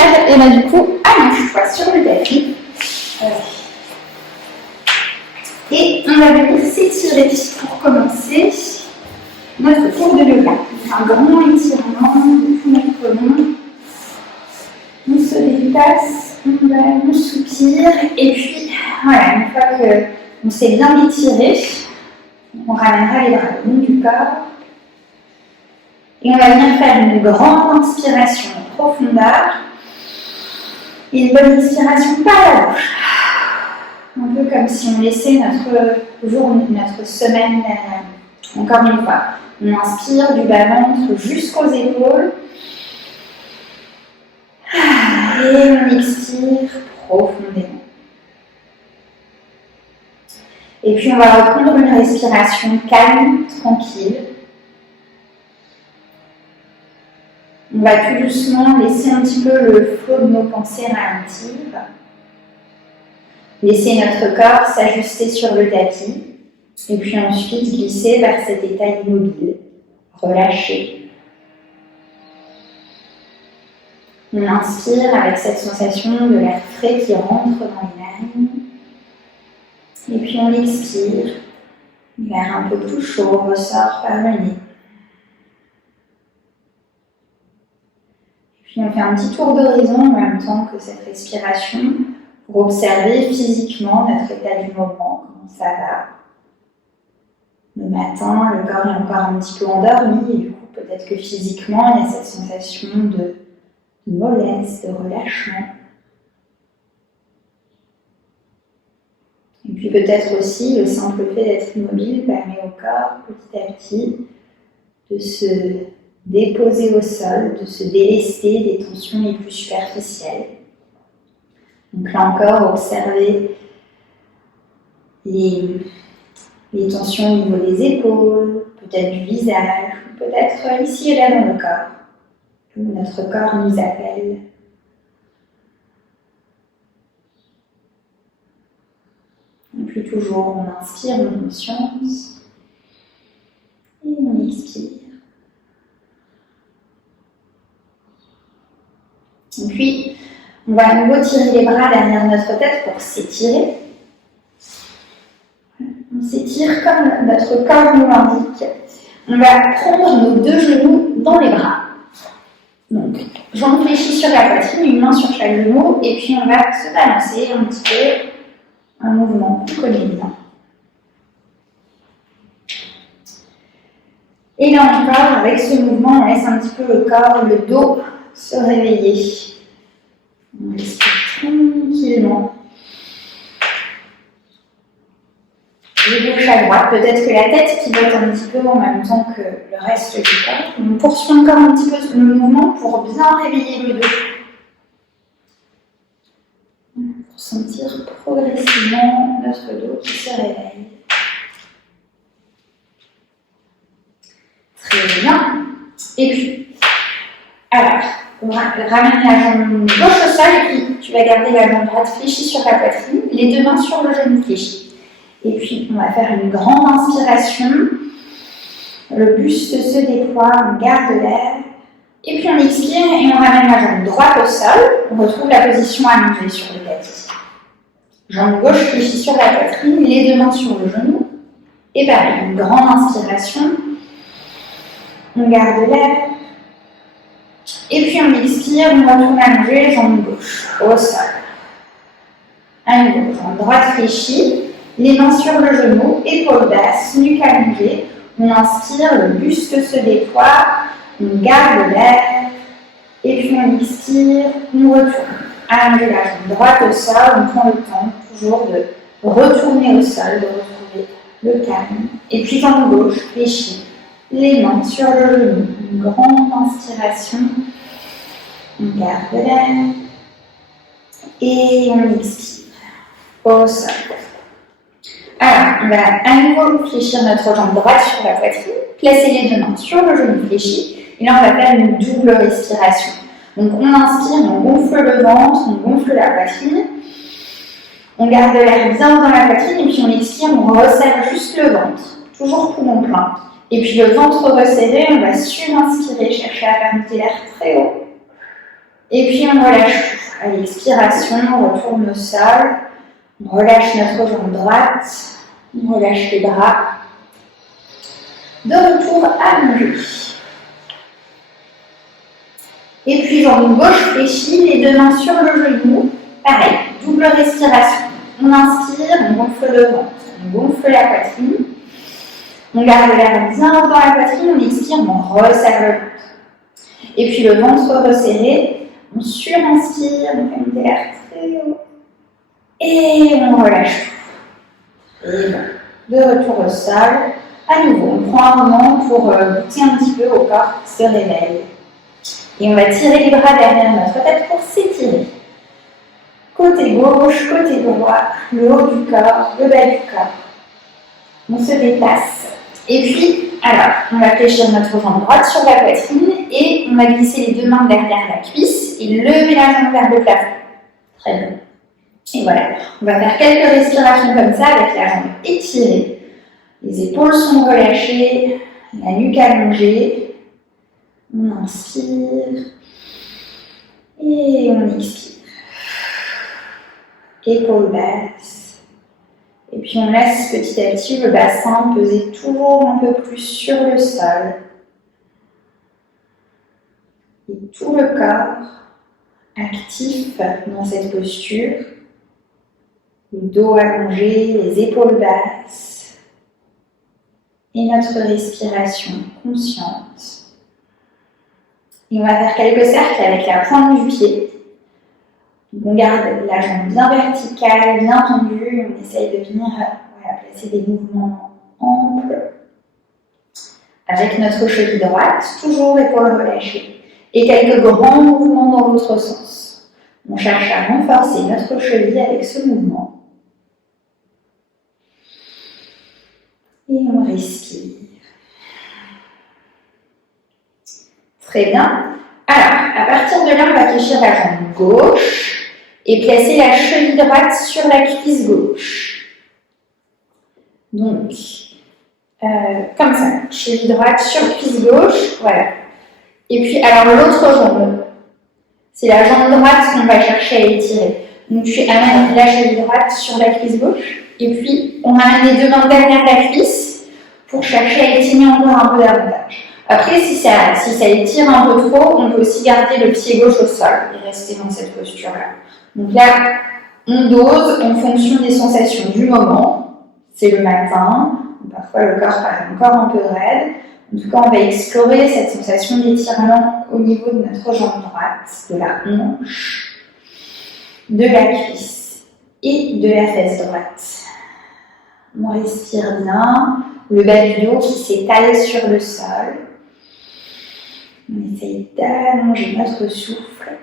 Super. Et là, du coup, allonge-toi sur le tapis. Et on va venir s'étirer pour commencer notre cours de yoga. Un grand étirement de tout notre colonne. On se déplace, on soupire. Et puis, voilà, une fois qu'on s'est bien étiré, on ramènera les bras au bout du corps. Et on va venir faire une grande inspiration en profondeur. Et une bonne expiration par la bouche. Un peu comme si on laissait notre journée, notre semaine derrière nous. Encore une fois, on inspire du bas-ventre jusqu'aux épaules. Et on expire profondément. Et puis on va reprendre une respiration calme, tranquille. On va tout doucement laisser un petit peu le flot de nos pensées ralentir. Laisser notre corps s'ajuster sur le tapis. Et puis ensuite glisser vers cet état immobile, relâché. On inspire avec cette sensation de l'air frais qui rentre dans les narines. Et puis on expire. L'air un peu plus chaud ressort par le nez. Puis on fait un petit tour d'horizon en même temps que cette respiration pour observer physiquement notre état du moment, comment ça va. Le matin, le corps est encore un petit peu endormi et du coup peut-être que physiquement il y a cette sensation de mollesse, de relâchement. Et puis peut-être aussi le simple fait d'être immobile permet au corps petit à petit de se déposer au sol, de se délester des tensions les plus superficielles. Donc là encore, observez les tensions au niveau des épaules, peut-être du visage, peut-être ici et là dans le corps, où notre corps nous appelle. Et puis toujours, on inspire en conscience et on expire. Et puis, on va à nouveau tirer les bras derrière notre tête pour s'étirer. On s'étire comme notre corps nous l'indique. On va prendre nos deux genoux dans les bras. Donc, jambes fléchies sur la poitrine, une main sur chaque genou, et puis on va se balancer un petit peu, un mouvement qu'on connaît bien. Et là encore, avec ce mouvement, on laisse un petit peu le corps, le dos se réveiller. On respire tranquillement. De gauche à droite, peut-être que la tête pivote un petit peu en même temps que le reste du corps. On poursuit encore un petit peu le mouvement pour bien réveiller le dos. Pour sentir progressivement notre dos qui se réveille. Très bien. Et puis, alors, on ramène la jambe gauche au sol et puis tu vas garder la jambe droite fléchie sur la poitrine, les deux mains sur le genou fléchi. Et puis, on va faire une grande inspiration. Le buste se déploie, on garde l'air. Et puis, on expire et on ramène la jambe droite au sol. On retrouve la position allongée sur le tapis. Jambe gauche fléchie sur la poitrine, les deux mains sur le genou. Et pareil, une grande inspiration. On garde l'air. Et puis, on expire, on retourne allonger, jambe gauche au sol. À nouveau, jambe droite fléchie. Les mains sur le genou, épaules basses, nuque allongée. On inspire, le buste se déploie, on garde l'air. Et puis on expire, on retourne. Allonger la jambe droite au sol, on prend le temps toujours de retourner au sol, de retrouver le calme. Et puis jambe gauche, fléchie, les mains sur le genou. Une grande inspiration. On garde l'air. Et on expire au sol. Alors, on va à nouveau fléchir notre jambe droite sur la poitrine, placer les deux mains sur le genou fléchi, et là on va faire une double respiration. Donc on inspire, on gonfle le ventre, on gonfle la poitrine, on garde l'air bien dans la poitrine, et puis on expire, on resserre juste le ventre, toujours poumon plein. Et puis le ventre resserré, on va surinspirer, chercher à faire monter l'air très haut. Et puis on relâche tout. À l'expiration, on retourne au sol. On relâche notre jambe droite. On relâche les bras. De retour allongé. Et puis jambe gauche fléchie, les deux mains sur le genou. Pareil, double respiration. On inspire, on gonfle le ventre, on gonfle la poitrine. On garde l'air bien dans la poitrine, on expire, on resserre le ventre. Et puis le ventre resserré, on surinspire, on fait monter l'air très haut. Et on relâche tout. Et bon, de retour au sol. À nouveau, on prend un moment pour goûter un petit peu au corps qui se réveille. Et on va tirer les bras derrière notre tête pour s'étirer. Côté gauche, côté droit, le haut du corps, le bas du corps. On se déplace. Et puis, alors, on va fléchir notre jambe droite sur la poitrine et on va glisser les deux mains derrière la cuisse et lever la jambe vers le plafond. Très bien. Et voilà, on va faire quelques respirations comme ça avec la jambe étirée. Les épaules sont relâchées, la nuque allongée. On inspire et on expire. Épaules basses. Et puis on laisse petit à petit le bassin peser toujours un peu plus sur le sol. Et tout le corps actif dans cette posture. Le dos allongé, les épaules basses. Et notre respiration consciente. Et on va faire quelques cercles avec la pointe du pied. Donc on garde la jambe bien verticale, bien tendue. On essaye de venir placer des mouvements amples. Avec notre cheville droite, toujours épaules relâchées. Et quelques grands mouvements dans l'autre sens. On cherche à renforcer notre cheville avec ce mouvement. Et on respire. Très bien. Alors, à partir de là, on va fléchir la jambe gauche et placer la cheville droite sur la cuisse gauche. Donc, comme ça, cheville droite sur cuisse gauche, voilà. Et puis, alors l'autre jambe, c'est la jambe droite qu'on va chercher à étirer. Donc, tu amènes la cheville droite sur la cuisse gauche et puis on ramène les deux mains derrière la cuisse pour chercher à étirer encore un peu davantage. Après, si ça étire un peu trop, on peut aussi garder le pied gauche au sol et rester dans cette posture-là. Donc là, on dose en fonction des sensations du moment. C'est le matin, parfois le corps paraît encore un peu raide. En tout cas, on va explorer cette sensation d'étirement au niveau de notre jambe droite, de la hanche, de la cuisse et de la fesse droite. On respire bien, le bas du dos qui s'étale sur le sol. On essaye d'allonger notre souffle.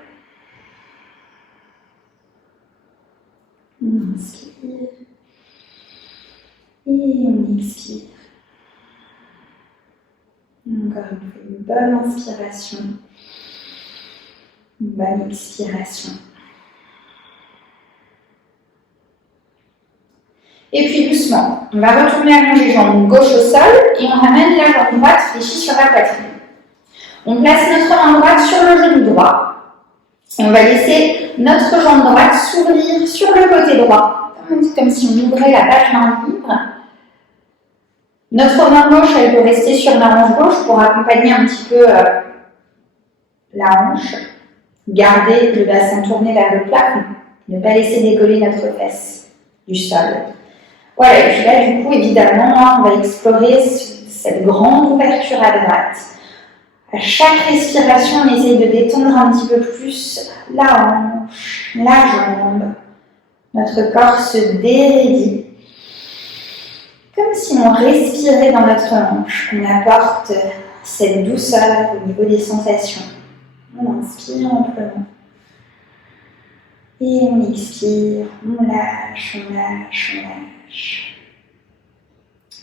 On inspire et on expire. Encore une bonne inspiration, une bonne expiration. Et puis doucement, on va retourner allonger jambe gauche au sol et on ramène la jambe droite fléchie sur la poitrine. On place notre main droite sur le genou droit et on va laisser notre jambe droite s'ouvrir sur le côté droit, comme si on ouvrait la page main libre. Notre main gauche, elle peut rester sur la hanche gauche pour accompagner un petit peu la hanche. Garder le bassin tourné vers le plafond, ne pas laisser décoller notre fesse du sol. Voilà, et puis là, du coup, évidemment, on va explorer cette grande ouverture à droite. À chaque respiration, on essaye de détendre un petit peu plus la hanche, la jambe. Notre corps se déraidit. Comme si on respirait dans notre hanche. On apporte cette douceur au niveau des sensations. On inspire amplement. Et on expire, on lâche, on lâche, on lâche.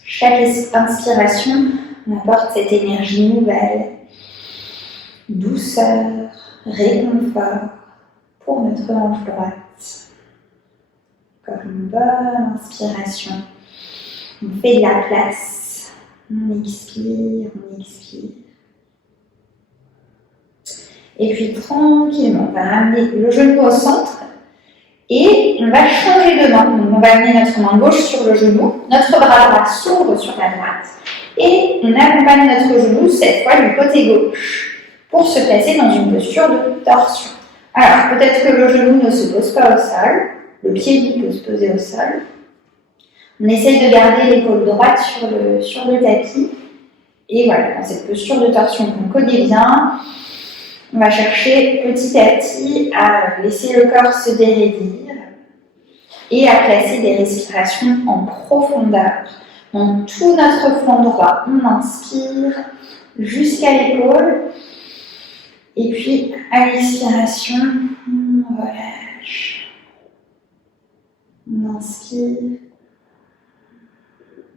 Chaque inspiration, on apporte cette énergie nouvelle, douceur, réconfort pour notre hanche droite. Encore une bonne inspiration. On fait de la place. On expire, on expire. Et puis tranquillement, on va ramener le genou au centre et on va changer de main. Donc on va amener notre main gauche sur le genou, notre bras droit s'ouvre sur la droite et on accompagne notre genou cette fois du côté gauche pour se placer dans une posture de torsion. Alors peut-être que le genou ne se pose pas au sol, le pied lui peut se poser au sol. On essaye de garder l'épaule droite sur le tapis. Et voilà, dans cette posture de torsion qu'on connaît bien, on va chercher petit à petit à laisser le corps se déraidir et à placer des respirations en profondeur dans tout notre flanc droit. On inspire jusqu'à l'épaule et puis à l'expiration, on relâche. On inspire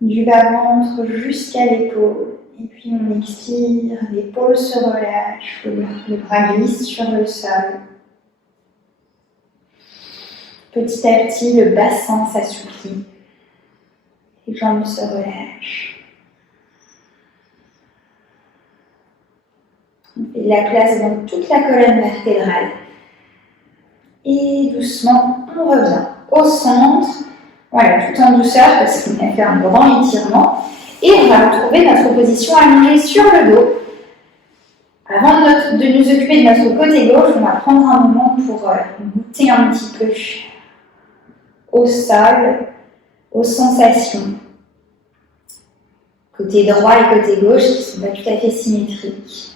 du bas-ventre jusqu'à l'épaule. Et puis on expire, l'épaule se relâche, le bras glisse sur le sol. Petit à petit, le bassin s'assouplit, les jambes se relâchent. On fait de la place dans toute la colonne vertébrale. Et doucement, on revient au centre. Voilà, tout en douceur parce qu'on a fait un grand étirement. Et on va retrouver notre position allongée sur le dos. Avant de nous occuper de notre côté gauche, on va prendre un moment pour goûter un petit peu au sol, aux sensations. Côté droit et côté gauche qui ne sont pas tout à fait symétriques.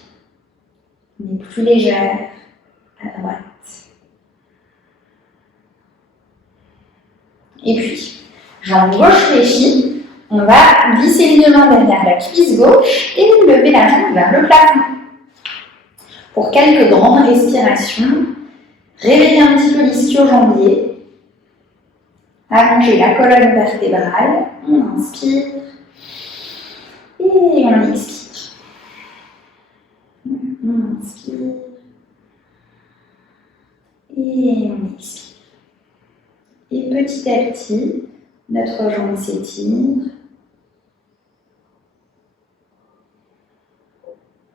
On est plus légère à droite. Et puis, jambe gauche fléchie. On va glisser lignement derrière la cuisse gauche et lever la jambe vers le plafond. Pour quelques grandes respirations, réveillez un petit peu l'ischio-jambier, allongez la colonne vertébrale, on inspire et on expire. On inspire et on expire. Et petit à petit, notre jambe s'étire.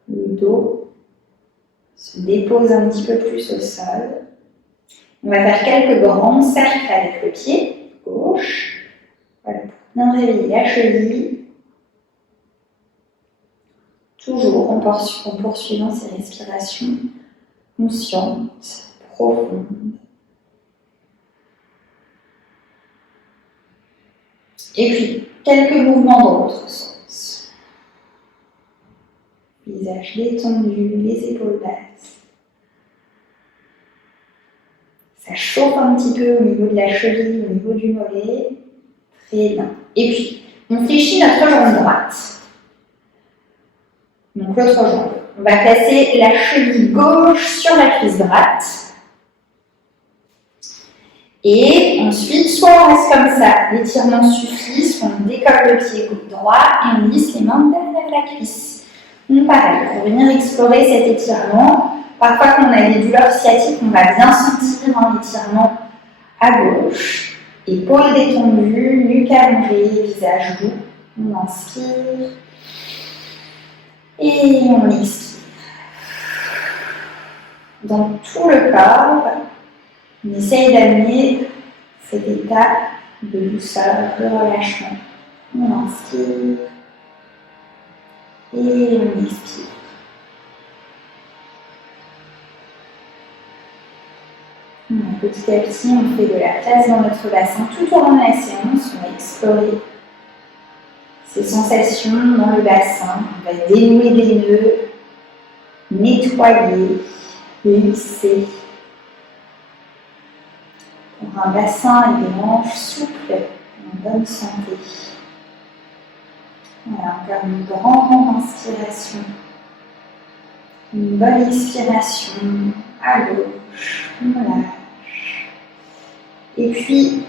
Le dos se dépose un petit peu plus au sol. On va faire quelques grands cercles avec le pied gauche. Voilà, pour bien réveiller la cheville. Toujours en poursuivant ces respirations conscientes, profondes. Et puis, quelques mouvements dans l'autre sens. Visage détendu, les épaules basses. Ça chauffe un petit peu au niveau de la cheville, au niveau du mollet. Très bien. Et puis, on fléchit notre jambe droite. Donc l'autre jambe. On va placer la cheville gauche sur la cuisse droite. Et ensuite, soit on reste comme ça, l'étirement suffit, soit on décolle le pied droit et on glisse les mains derrière la cuisse. Donc pareil, pour venir explorer cet étirement, parfois quand on a des douleurs sciatiques, on va bien sentir l'étirement à gauche. Épaules détendues, nuque allongée, visage doux. On inspire et on expire. Dans tout le corps, on essaye d'amener cet état de douceur, de relâchement. On inspire et on expire. Petit à petit, on fait de la place dans notre bassin. Tout au long de la séance, on va explorer ces sensations dans le bassin. On va dénouer des nœuds, nettoyer, lisser. Pour un bassin et des hanches souples, en bonne santé. Voilà, encore une grande inspiration. Une bonne expiration à gauche. On lâche. Et puis,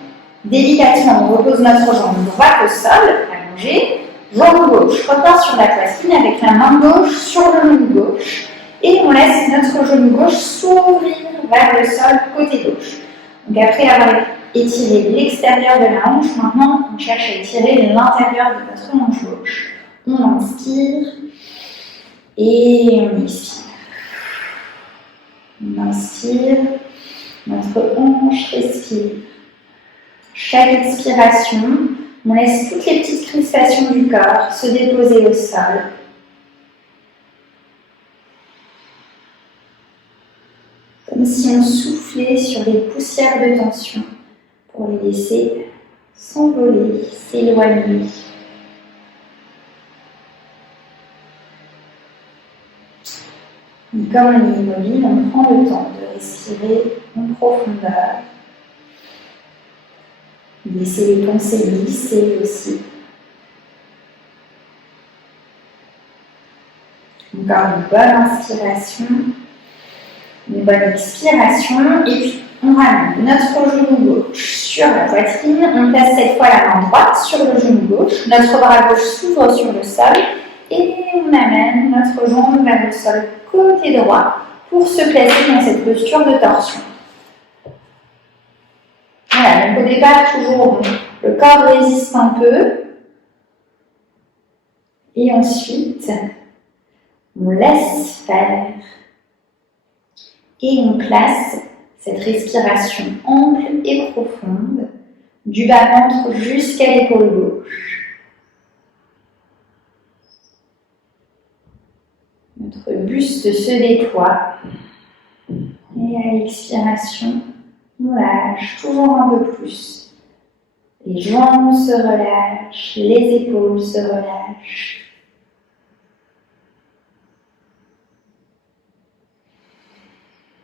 délicatement, on repose notre jambe droite au sol, allongée. Jambe gauche repart sur la poitrine avec la main gauche sur le genou gauche. Et on laisse notre genou gauche s'ouvrir vers le sol côté gauche. Donc après avoir étiré l'extérieur de la hanche, maintenant on cherche à étirer l'intérieur de notre hanche gauche. On inspire et on expire. On inspire, notre hanche respire. Chaque expiration, on laisse toutes les petites crispations du corps se déposer au sol. Comme si on soufflait sur les poussières de tension pour les laisser s'envoler, s'éloigner. Et comme on est immobile, on prend le temps de respirer en profondeur. Laissez les pensées glisser aussi. Encore une bonne inspiration, une bonne expiration, et puis on ramène notre genou gauche sur la poitrine, on place cette fois la main droite sur le genou gauche, notre bras gauche s'ouvre sur le sol, et on amène notre jambe vers le sol côté droit pour se placer dans cette posture de torsion. Voilà, donc au départ, toujours le corps résiste un peu, et ensuite, on laisse faire. Et on place cette respiration ample et profonde du bas-ventre jusqu'à l'épaule gauche. Notre buste se déploie et à l'expiration, on lâche toujours un peu plus. Les jambes se relâchent, les épaules se relâchent.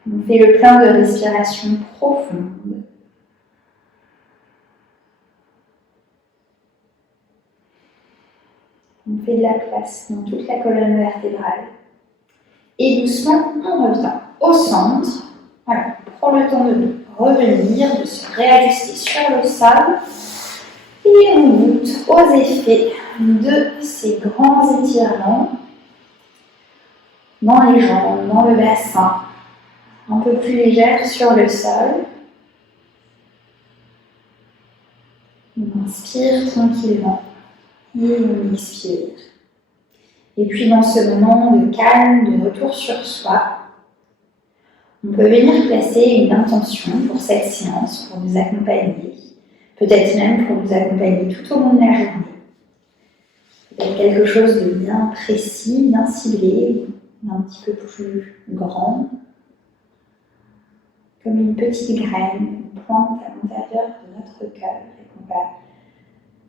On fait le plein de respiration profonde. On fait de la place dans toute la colonne vertébrale. Et doucement, on revient au centre. Voilà, on prend le temps de revenir, de se réajuster sur le sol. Et on goûte aux effets de ces grands étirements dans les jambes, dans le bassin. Un peu plus légère sur le sol. On inspire tranquillement et on expire. Et puis dans ce moment de calme, de retour sur soi, on peut venir placer une intention pour cette séance, pour nous accompagner, peut-être même pour nous accompagner tout au long de la journée. Peut-être quelque chose de bien précis, bien ciblé, un petit peu plus grand. Comme une petite graine qu'on plante à l'intérieur de notre cœur et qu'on va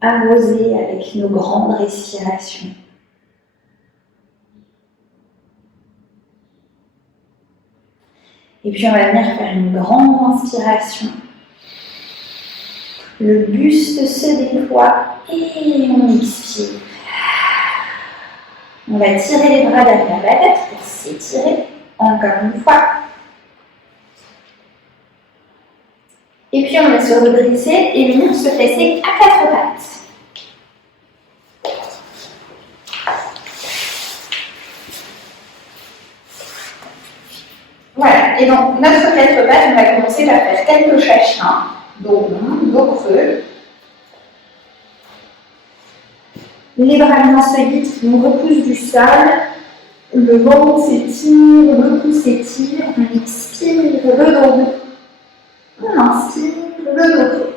arroser avec nos grandes respirations. Et puis on va venir faire une grande inspiration. Le buste se déploie et on expire. On va tirer les bras derrière la tête pour s'étirer encore une fois. Et puis on va se redresser et venir se placer à quatre pattes. Voilà, et donc notre quatre pattes, on va commencer par faire quelques chachins, dos rond, dos creux. Les bras bien solides, on repousse du sol, le ventre s'étire, le cou s'étire, on expire, le dos rond. On inspire, le dos creux.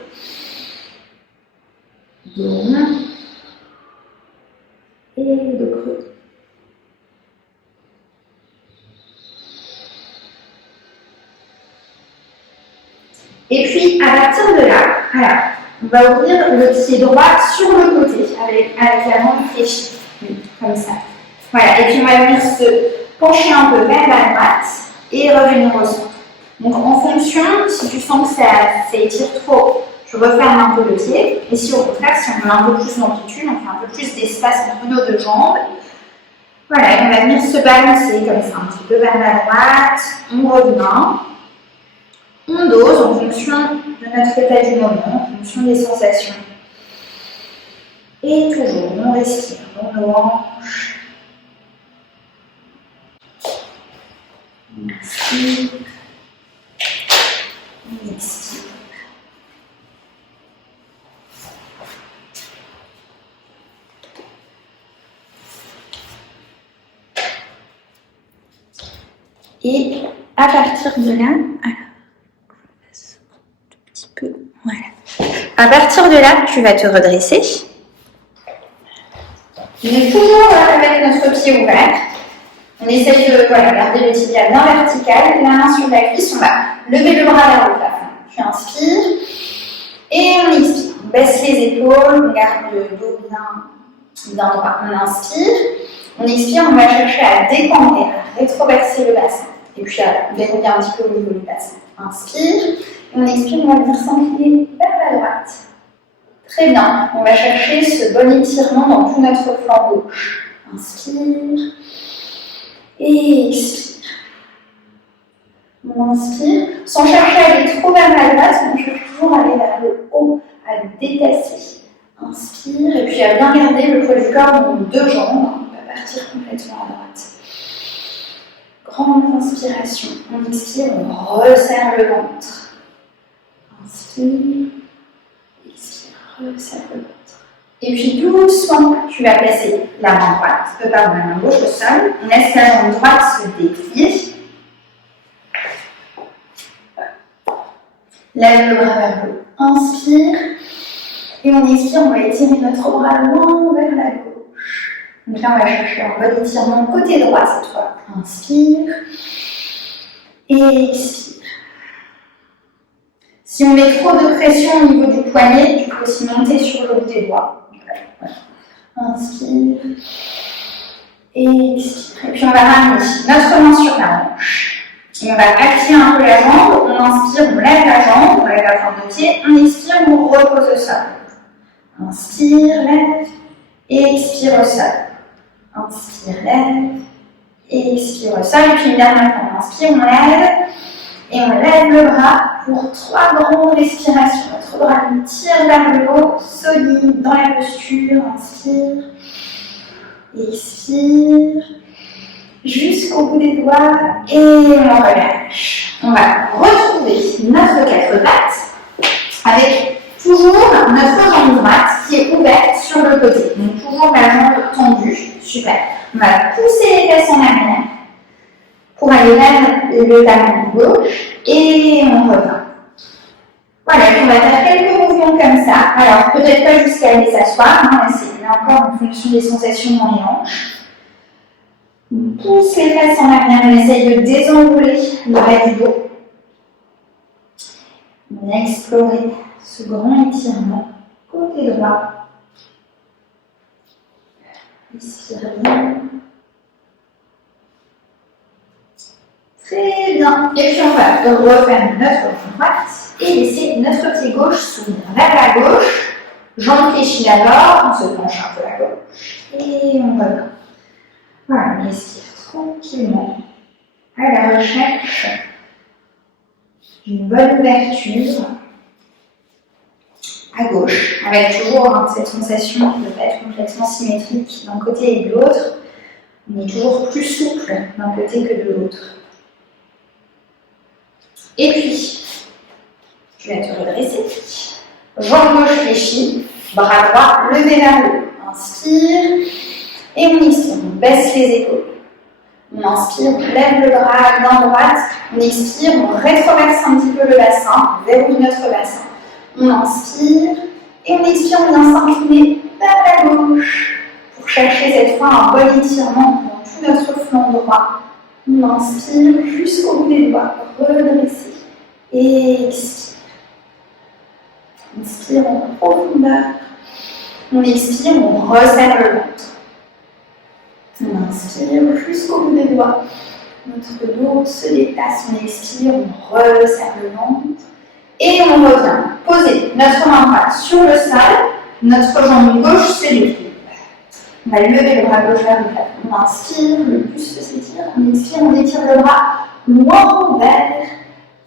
Dos rond et le dos creux. Et puis, à partir de là, alors, on va ouvrir le pied droit sur le côté, avec la main fléchie, comme ça. Voilà, et puis on va venir se pencher un peu vers la droite et revenir au centre. Donc en fonction, si tu sens que ça étire trop, je referme un peu le pied. Et si au contraire, si on a un peu plus d'amplitude, on fait un peu plus d'espace entre nos deux jambes. Voilà, et on va venir se balancer comme ça, un petit peu vers la droite, on revient. On dose en fonction de notre état du moment, en fonction des sensations. Et toujours, on respire dans nos hanches. On inspire. On expire. Et à partir de là, alors, un petit peu, voilà. À partir de là, tu vas te redresser. On est toujours avec notre pied ouvert. On essaye de garder le tibia bien vertical, la main sur la cuisse. On va lever le bras vers le plafond. Tu inspires et on expire. On baisse les épaules, on garde le dos bien droit. On inspire, on expire, on va chercher à décamper, à rétroverser le bassin. Et puis à verrouiller un petit peu au niveau du bassin. Inspire, et on expire, on va venir s'incliner vers la droite. Très bien, on va chercher ce bon étirement dans tout notre flanc gauche. Inspire et expire. On inspire, sans chercher à aller trop vers la droite, on cherche toujours à aller vers le haut, à détasser. Inspire, et puis à bien garder le poids du corps dans nos deux jambes. On va partir complètement à droite. Grande inspiration. On expire, on resserre le ventre. Inspire, expire, resserre le ventre. Et puis doucement, tu vas placer la main droite, la main gauche au sol. On laisse la jambe droite se déplier. Lève le bras vers le haut. Inspire. Et on expire, on va étirer notre bras loin vers la gauche. Donc là, on va chercher un bon étirement côté droit cette fois. Inspire. Et expire. Si on met trop de pression au niveau du poignet, tu peux aussi monter sur le bout des doigts. Voilà. Inspire. Et expire. Et puis on va ramener notre main sur la hanche. Et on va activer un peu la jambe. On inspire, on lève la jambe, on lève la pointe de pied. On expire, on repose au sol. Inspire, lève. Et expire au sol. Inspire, lève. Et expire au sol. Et puis une dernière fois, on inspire, on lève. Et on lève le bras pour 3 grandes respirations. Notre bras nous tire vers le haut, solide dans la posture. Inspire. Expire. Jusqu'au bout des doigts. Et on relâche. On va retrouver notre 4 pattes avec toujours notre jambe droite qui est ouverte sur le côté. Donc toujours la jambe tendue. Super. On va pousser les fesses en arrière pour aller vers le talon gauche et on revient. Voilà, on va faire quelques mouvements comme ça. Alors, peut-être pas jusqu'à aller s'asseoir, hein, c'est là encore en fonction des sensations dans les hanches. On pousse les fesses en arrière, on essaye de désenrouler le bas du dos. On a exploré ce grand étirement côté droit. Inspire bien. Très bien. Et puis on va refermer notre jambe droite et laisser notre pied gauche s'ouvrir vers la gauche. Jambe fléchie d'abord, on se penche un peu à gauche et on revient. Voilà, on respire tranquillement à la recherche d'une bonne ouverture à gauche, avec toujours cette sensation de ne pas être complètement symétrique d'un côté et de l'autre. On est toujours plus souple d'un côté que de l'autre. Et puis, tu vas te redresser. Jambe gauche fléchie, bras droit levé vers le haut. Inspire et on expire. On baisse les épaules. On inspire, on lève le bras main droite. On expire, on rétroverse un petit peu le bassin, on verrouille notre bassin. On inspire et on expire, on vient s'incliner vers la gauche pour chercher cette fois un bon étirement dans tout notre flanc droit. On inspire jusqu'au bout des doigts, redresser et expire. Inspire en profondeur. On expire, on resserre le ventre. On inspire jusqu'au bout des doigts. Notre dos se déplace, on expire, on resserre le ventre. Et on revient poser notre main droite sur le sol, notre jambe gauche se déplie. On va lever le bras gauche vers le plafond. On inspire, le buste s'étire. On expire, on étire le bras loin vers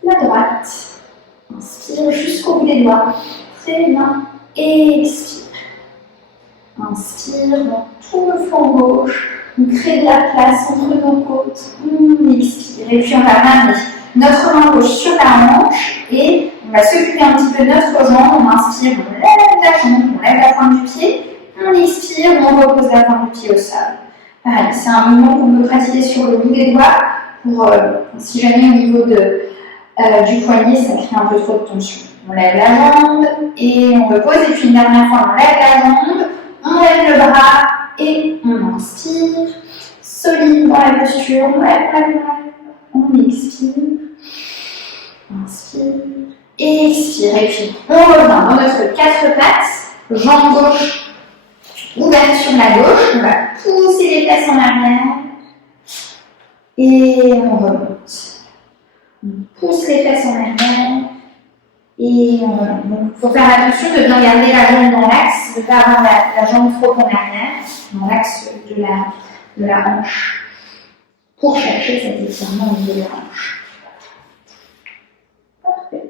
la droite. Inspire jusqu'au bout des doigts. Très bien. Et expire. Inspire dans tout le flanc gauche. On crée de la place entre nos côtes. On expire. Et puis on va ramener notre main gauche sur la hanche et on va s'occuper un petit peu de notre jambe. On inspire, on lève la jambe, on lève la pointe du pied. On expire, on repose la pointe du pied au sol. Pareil, c'est un mouvement qu'on peut pratiquer sur le bout des doigts pour, si jamais au niveau du poignet, ça crée un peu trop de tension. On lève la jambe et on repose. Et puis une dernière fois, on lève la jambe, on lève le bras et on inspire. Solide dans la posture, on lève, on expire. Inspire, expire. Et puis on revient dans notre 4 pattes, jambe gauche ouverte sur la gauche. On va pousser les fesses en arrière et on remonte. On pousse les fesses en arrière et on remonte. Donc il faut faire attention de bien garder la jambe dans l'axe, de ne pas avoir la jambe trop en arrière, dans l'axe de la hanche, pour chercher cet étirement au niveau de la hanche. Parfait.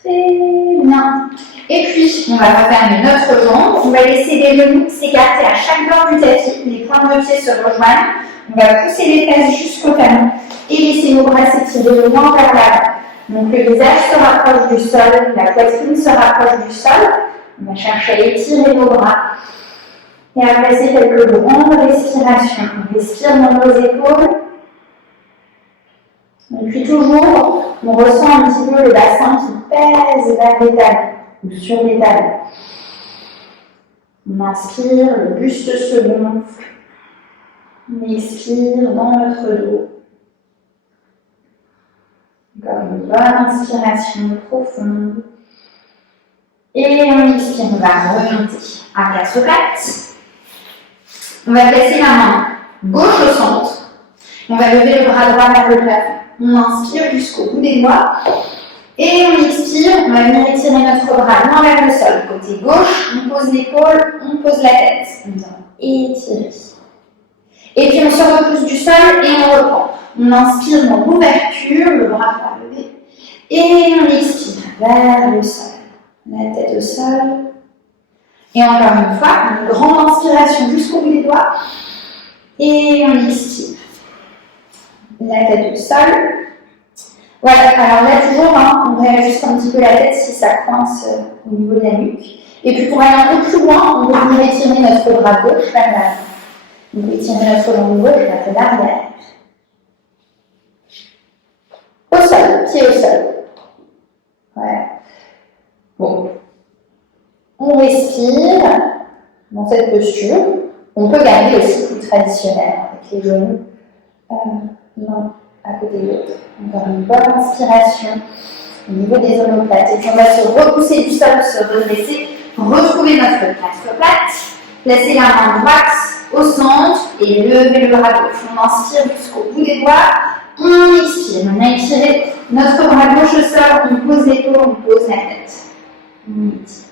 Très bien. Et puis, on va refermer notre jambe. On va laisser les genoux s'écarter à chaque bord du tapis. Les pointes de pied se rejoignent. On va pousser les fesses jusqu'au talon et laisser nos bras s'étirer loin vers l'avant. Donc le visage se rapproche du sol, la poitrine se rapproche du sol. On va chercher à étirer nos bras et à placer quelques grandes respirations. On respire dans nos épaules. Et puis toujours, on ressent un petit peu le bassin qui pèse vers les talons ou sur les talons. On inspire, le buste se gonfle. On expire dans notre dos. Encore une bonne inspiration profonde. Et on expire, on va remonter à 4 pattes. On va placer la main gauche au centre. On va lever le bras droit vers le plafond. On inspire jusqu'au bout des doigts. Et on expire, on va venir étirer notre bras loin vers le sol. Côté gauche, on pose l'épaule, on pose la tête. On vient étirer. Et puis on se repousse du sol et on reprend. On inspire dans l'ouverture, le bras droit levé. Et on expire vers le sol. La tête au sol. Et encore une fois, une grande inspiration jusqu'au bout des doigts. Et on expire. La tête au sol. Voilà, alors là toujours, on réajuste un petit peu la tête si ça coince au niveau de la nuque. Et puis pour aller un peu plus loin, on va venir étirer notre bras gauche vers l'avant. On peut étirer notre jambe gauche vers l'arrière. Au sol, pied au sol. Voilà. Bon. On respire dans cette posture. On peut garder le cycle traditionnel avec les genoux l'un à côté de l'autre. Encore une bonne inspiration au niveau des omoplates. Et puis on va se repousser du sol, se redresser, retrouver notre 4 pattes, placer la main droite au centre et lever le bras gauche. On inspire jusqu'au bout des doigts, on expire. On a étiré notre bras gauche au sol, on pose l'épaule, on pose la tête. On étire.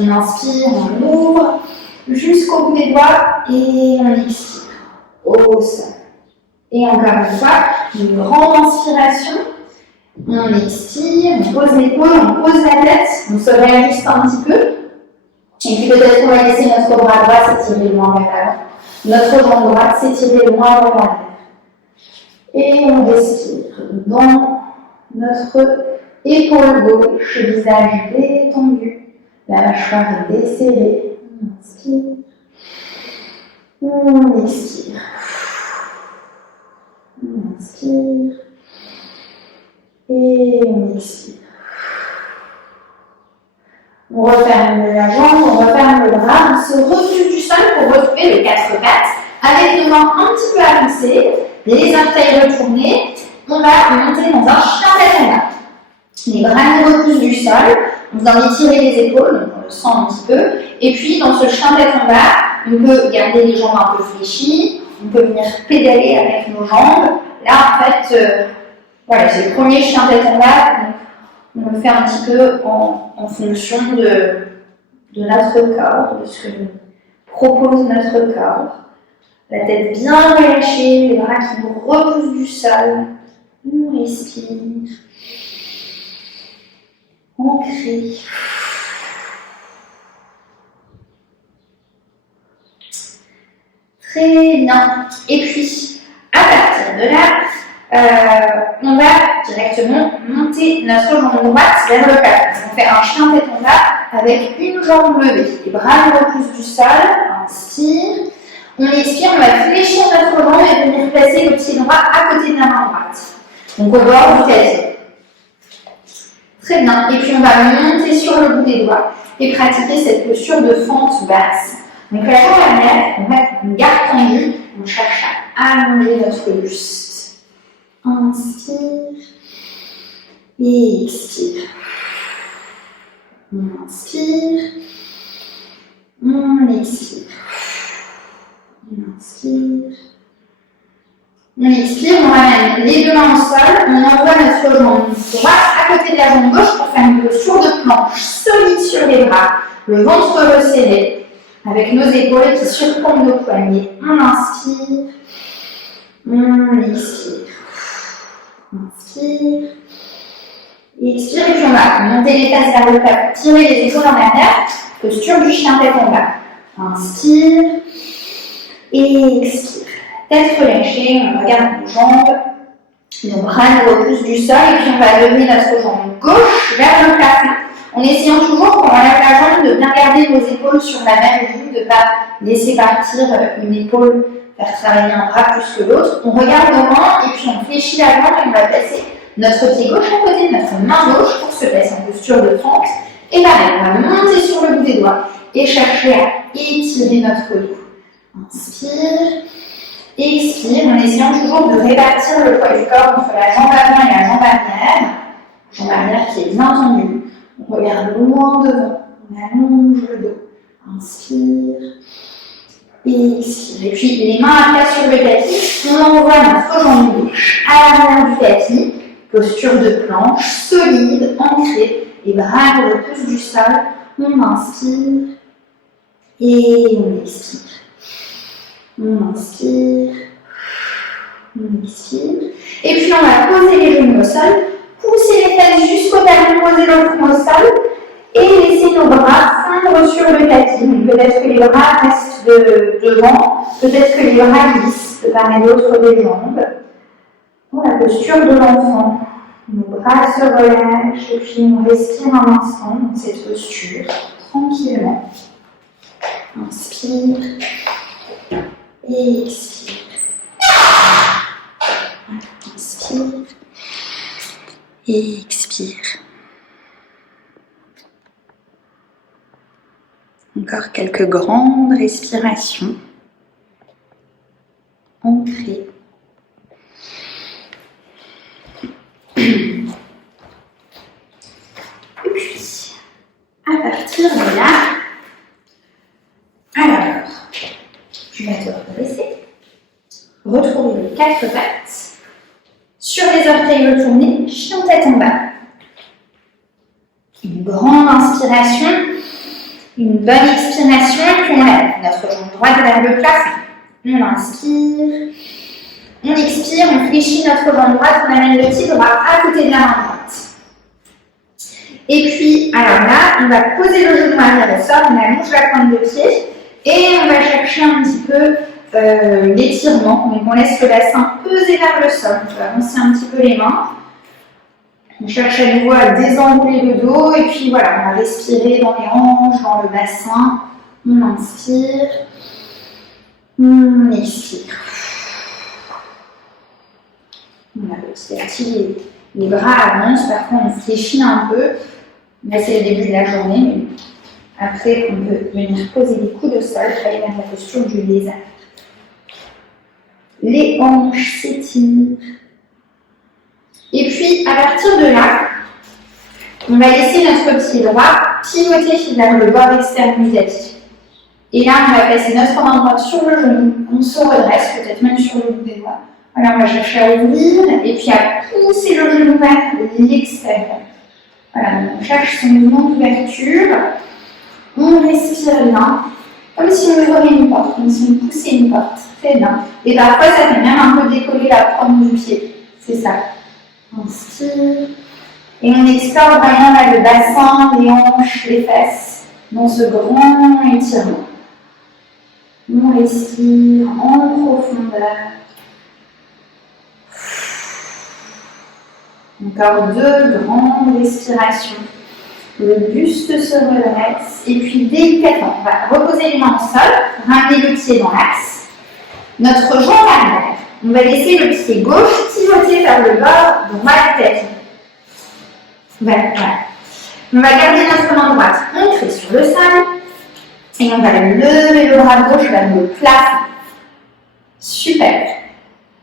On inspire, on ouvre jusqu'au bout des doigts et on expire au sol. Et encore une fois, une grande inspiration. On expire, on pose l'épaule, on pose la tête, on se réajuste un petit peu. Et puis peut-être qu'on va laisser notre bras droit s'étirer loin vers l'avant. Notre jambe droite s'étirer loin vers l'arrière. Et on respire dans notre épaule gauche, le visage détendu, la mâchoire est desserrée. On inspire, on expire. On inspire et on expire. On referme la jambe, on referme le bras, on se repousse du sol pour retrouver le 4 pattes avec nos mains un petit peu avancées, les orteils retournés. On va monter dans un chien tête en bas. Les bras nous repoussent du sol, on vient d'étirer les épaules, donc on le sent un petit peu. Et puis dans ce chien tête en bas, on peut garder les jambes un peu fléchies, on peut venir pédaler avec nos jambes. Là en fait, voilà, c'est le premier chien tête en bas, donc on le fait un petit peu en fonction de notre corps, de ce que nous propose notre corps. La tête bien relâchée, les bras qui nous repoussent du sol. On respire. Ancré. Très bien. Et puis, à partir de là, on va directement monter notre jambe droite vers le plafond. On fait un chien tête en bas avec une jambe levée. Les bras nous repoussent du sol. Inspire. On expire, on va fléchir notre jambe et venir placer le pied droit à côté de la main droite. Donc au bord du tapis. Très bien. Et puis on va monter sur le bout des doigts et pratiquer cette posture de fente basse. Donc la jambe arrière, on met une garde tendue, on cherche à allonger notre buste. Inspire et expire. On inspire, on expire. On inspire. On expire, on ramène les deux mains au sol, on envoie notre jambe droite à côté de la jambe gauche pour faire une posture de planche solide sur les bras, le ventre resserré, avec nos épaules qui surplombent nos poignets. On inspire, on expire. Inspire, expire, et puis on va monter les fesses vers le plafond, tirer les épaules en arrière, posture du chien tête en bas. Inspire et expire. Tête relâchée, on regarde nos jambes, nos bras nous repoussent du sol et puis on va lever notre jambe gauche vers le plafond en essayant toujours, quand on lève la jambe, de bien garder nos épaules sur la même joue, de ne pas laisser partir une épaule, faire travailler un bras plus que l'autre. On regarde nos mains et puis on fléchit la jambe et on va placer notre pied gauche à côté de notre main gauche pour se placer en posture de fente. Et pareil, on va monter sur le bout des doigts et chercher à étirer notre dos. Inspire. Expire en essayant toujours de répartir le poids du corps entre la jambe avant et la jambe arrière. Jambe arrière qui est bien tendue. On regarde loin devant. On allonge le dos. Inspire. Expire. Et puis les mains à plat sur le tapis. On envoie notre jambe gauche à l'arrière du tapis. Posture de planche solide, ancrée. Les bras nous repoussent du sol. On inspire. Et on expire. On inspire, on expire. Et puis on va poser les genoux au sol, pousser les fesses jusqu'au talon, poser le front au sol et laisser nos bras fondre sur le tapis. Peut-être que les bras restent devant, peut-être que les bras glissent de part et d'autre des jambes. Dans la posture de l'enfant, nos bras se relâchent et puis on respire un instant dans cette posture, tranquillement. Inspire. Et expire. Inspire. Et expire. Encore quelques grandes respirations. Ancrées. Et puis, à partir de là, alors, tu vas te redresser, retrouver les quatre pattes, sur les orteils retournés, chien tête en bas. Une grande inspiration, une bonne expiration, puis on lève notre jambe droite vers le plafond. On inspire, on expire, on fléchit notre jambe droite, on amène le pied droit à côté de la main droite. Et puis, alors là, on va poser le genou arrière au sol, on allonge la pointe de pied. Et on va chercher un petit peu l'étirement, donc on laisse le bassin peser vers le sol, on va avancer un petit peu les mains. On cherche à nouveau à désenrouler le dos et puis voilà, on va respirer dans les hanches, dans le bassin. On inspire, on expire. On va petit à petit les bras avancent, parfois on fléchit un peu. Là c'est le début de la journée, mais après, on peut venir poser les coudes au sol, aller vers la posture du lézard. Les hanches s'étirent. Et puis, à partir de là, on va laisser notre pied droit pivoter vers le bord externe du tapis. Et là, on va placer notre main droite sur le genou. On se redresse, peut-être même sur le bout des doigts. Voilà, on va chercher à ouvrir et puis à pousser le genou vers l'extérieur. Voilà, on cherche ce mouvement d'ouverture. On respire bien, comme si on ouvrait une porte, comme si on poussait une porte. Très bien. Et parfois, ça fait même un peu décoller la pointe du pied. C'est ça. Inspire. Et on explore vraiment là, le bassin, les hanches, les fesses, dans ce grand étirement. On respire en profondeur. Encore 2 grandes respirations. Le buste se redresse et puis délicatement, on va reposer les mains au sol, ramener le pied dans l'axe notre jambe arrière. On va laisser le pied gauche pivoter vers le bord droit du tapis. Voilà. On va garder notre main droite ancrée sur le sol et on va lever le bras gauche vers le plafond. Super.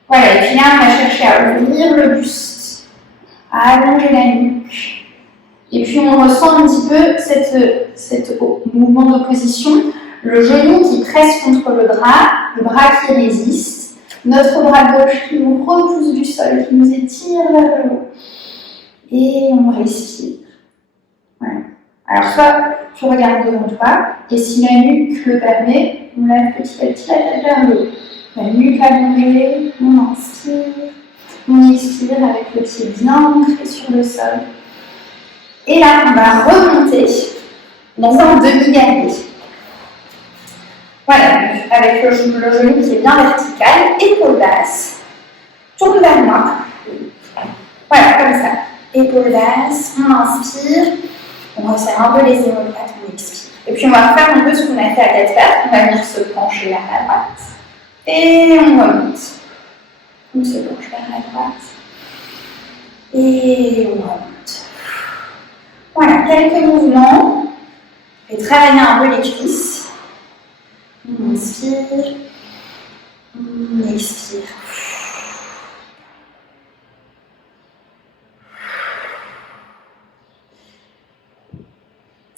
Voilà, et puis là, on va chercher à ouvrir le buste, à allonger la nuque. Et puis, on ressent un petit peu cet mouvement d'opposition. Le genou qui presse contre le bras qui résiste, notre bras gauche qui nous repousse du sol, qui nous étire vers le haut. Et on respire. Voilà. Alors, soit tu regardes devant toi, et si la nuque le permet, on lève petit à petit la tête vers le haut. La nuque allongée, on inspire, on expire avec le pied bien ancré sur le sol. Et là, on va remonter dans un demi-guerrier. Voilà, avec le genou qui est bien vertical, épaule basse, tourne vers moi. Voilà, comme ça. Épaule basse, on inspire, on resserre un peu les omoplates, on expire. Et puis on va faire un peu ce qu'on a fait à tête basse, on va venir se pencher vers la droite. Et on remonte. On se penche vers la droite. Et on remonte. Voilà, quelques mouvements. Et travailler un peu les cuisses. On inspire. On expire.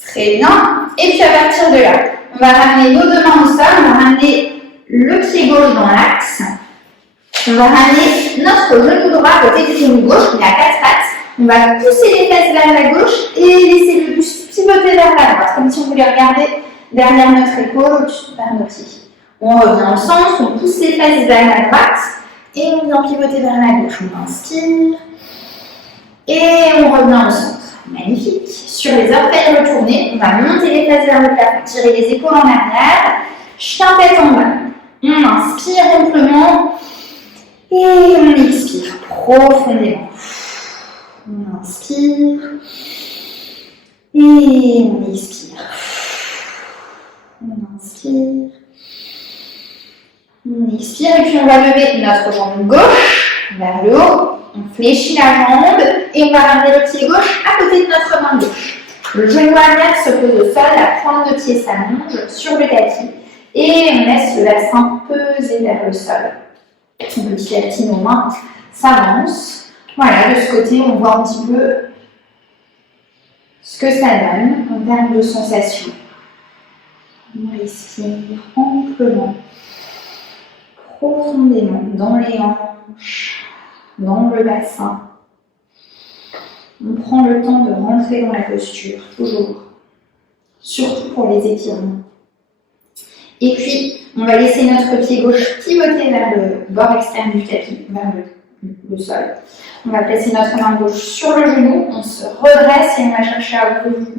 Très bien. Et puis à partir de là, on va ramener nos deux mains au sol. On va ramener le pied gauche dans l'axe. On va ramener notre genou droit côté du genou gauche, il a 4 pattes. On va pousser les fesses vers la gauche et laisser le buste pivoter vers la droite, comme si on voulait regarder derrière notre épaule, vers nos pieds. On revient au centre, on pousse les fesses vers la droite et on vient pivoter vers la gauche. On inspire et on revient au centre. Magnifique. Sur les orteils retournés, on va monter les fesses vers le plafond, tirer les épaules en arrière, chien tête en bas. On inspire amplement et on expire profondément. On inspire et on expire. On inspire. On expire et puis on va lever notre jambe gauche vers le haut. On fléchit la jambe et on va ramener le pied gauche à côté de notre main gauche. Le genou arrière se pose au sol, la pointe de pied s'allonge sur le tapis. Et on laisse le bassin peser vers le sol. Petit à petit, nos mains s'avancent. Voilà, de ce côté, on voit un petit peu ce que ça donne en termes de sensations. On respire amplement, profondément dans les hanches, dans le bassin. On prend le temps de rentrer dans la posture, toujours, surtout pour les étirements. Et puis, on va laisser notre pied gauche pivoter vers le bord externe du tapis, vers le sol. On va placer notre main gauche sur le genou, on se redresse et on va chercher à ouvrir.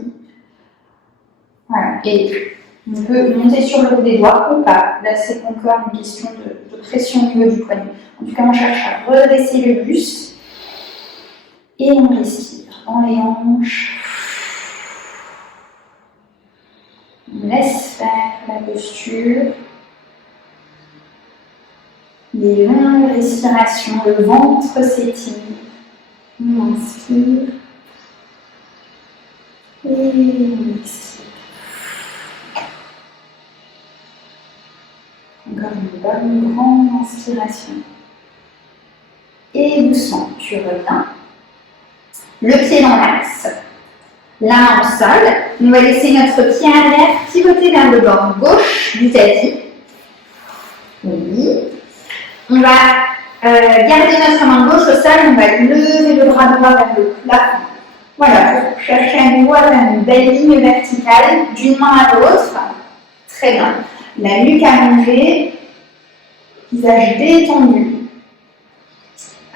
Voilà, et on peut monter sur le bout des doigts ou pas. Là, c'est encore une question de pression au niveau du poignet. En tout cas, on cherche à redresser le buste et on respire dans les hanches. On laisse faire la posture. Des longues respirations, le ventre s'étire. On inspire. Et on expire. Encore une bonne grande inspiration. Et doucement, tu reviens. Le pied dans l'axe. La main au sol. On va laisser notre pied arrière pivoter vers le bord gauche du tapis. Oui. On va garder notre main gauche au sol. On va lever le bras droit vers le plafond. Voilà, pour chercher à nouveau à faire une belle ligne verticale d'une main à l'autre. Très bien. La nuque allongée, visage détendu.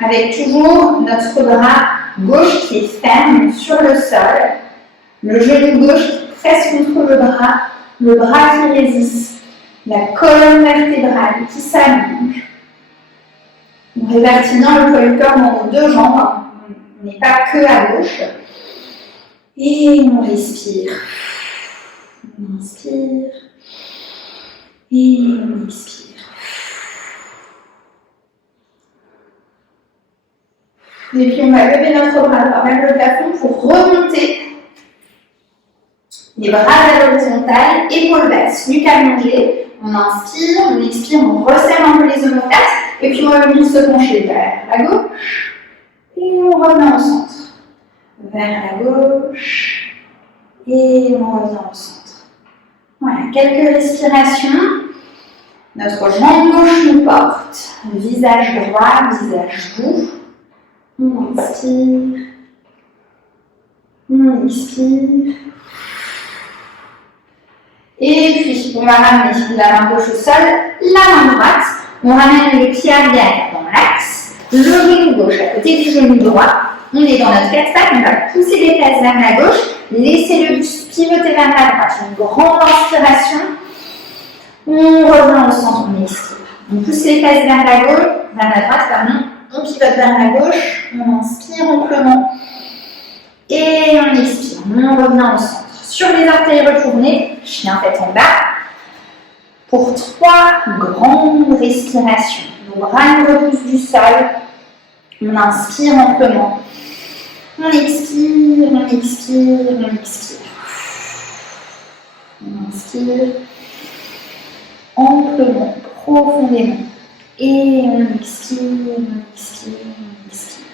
Avec toujours notre bras gauche qui est ferme sur le sol. Le genou gauche qui presse contre le bras qui résiste, la colonne vertébrale qui s'allonge. On répartit bien le poids du corps dans nos deux jambes, on n'est pas que à gauche. Et on respire. On inspire et on expire. Et puis on va lever notre bras droit vers le plafond pour remonter. Les bras à l'horizontale, épaules basses, nuque allongée. On inspire, on expire, on resserre un peu les omoplates. Et puis on va venir se pencher vers la gauche. Et on revient au centre. Vers la gauche. Et on revient au centre. Voilà, quelques respirations. Notre jambe gauche nous porte. Visage droit, visage doux. On inspire. On expire. Et puis, on va ramener la main gauche au sol, la main droite. On ramène le pied arrière dans l'axe, le genou gauche à côté du genou droit. On est dans notre quatre pattes, on va pousser les fesses vers la gauche, laisser le buste pivoter vers la droite. Une grande inspiration. On revient au centre, on expire. On pousse les fesses vers la gauche, vers la droite, pardon. On pivote vers la gauche, on inspire amplement. Et on expire, on revient au centre. Sur les orteils retournés, chien tête en bas. Pour 3 grandes respirations. Nos bras nous repoussent du sol. On inspire amplement. On expire, on expire, on expire. On inspire amplement, profondément. Et on expire, on expire, on expire.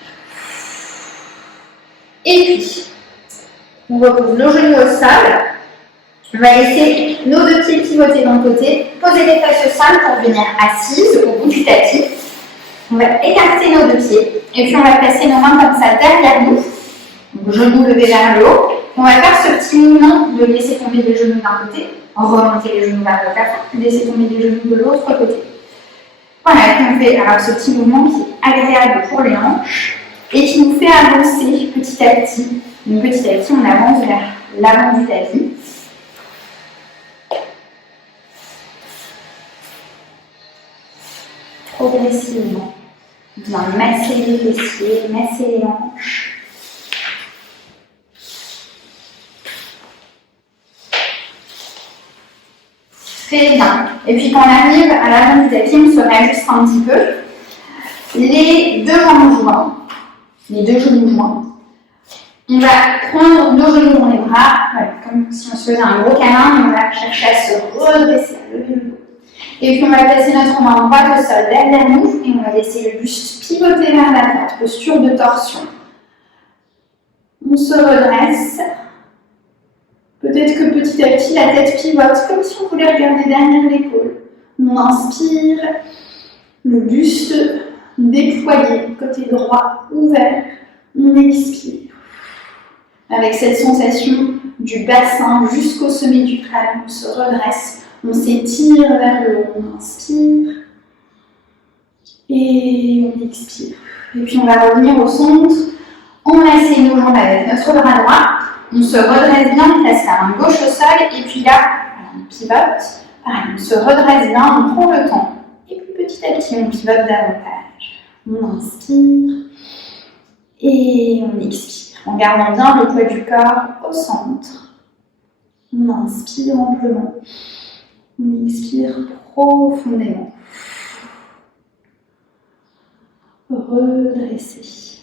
Et puis, on repose nos genoux au sol. On va laisser nos deux pieds pivoter d'un côté, poser les fesses au sol pour venir assise au bout du tapis. On va écarter nos deux pieds et puis on va placer nos mains comme ça derrière nous. Donc, genoux levés vers le haut. On va faire ce petit mouvement de laisser tomber les genoux d'un côté, remonter les genoux vers le plafond, laisser tomber les genoux de l'autre côté. Voilà, on fait alors ce petit mouvement qui est agréable pour les hanches et qui nous fait avancer petit à petit. Donc, petit à petit, on avance vers l'avant du tapis. Progressivement, bien masser les fessiers, masser les hanches. Très bien. Et puis quand on arrive à l'avant du tapis, on se réajuste un petit peu. Les deux jambes jointes, les deux genoux joints. On va prendre nos genoux dans les bras, voilà, comme si on se faisait un gros câlin, et on va chercher à se redresser, à lever le dos. Et puis on va placer notre main droite au sol derrière nous et on va laisser le buste pivoter vers la droite, posture de torsion. On se redresse. Peut-être que petit à petit la tête pivote comme si on voulait regarder derrière l'épaule. On inspire, le buste déployé, côté droit ouvert. On expire. Avec cette sensation du bassin jusqu'au sommet du crâne, on se redresse. On s'étire vers le haut, on inspire et on expire. Et puis on va revenir au centre, enlacer nos jambes avec notre bras droit, on se redresse bien, on place la main gauche au sol et puis là, on pivote, pareil, on se redresse bien, on prend le temps. Et puis petit à petit, on pivote davantage. On inspire et on expire, en gardant bien le poids du corps au centre. On inspire amplement. On expire profondément. Redresser.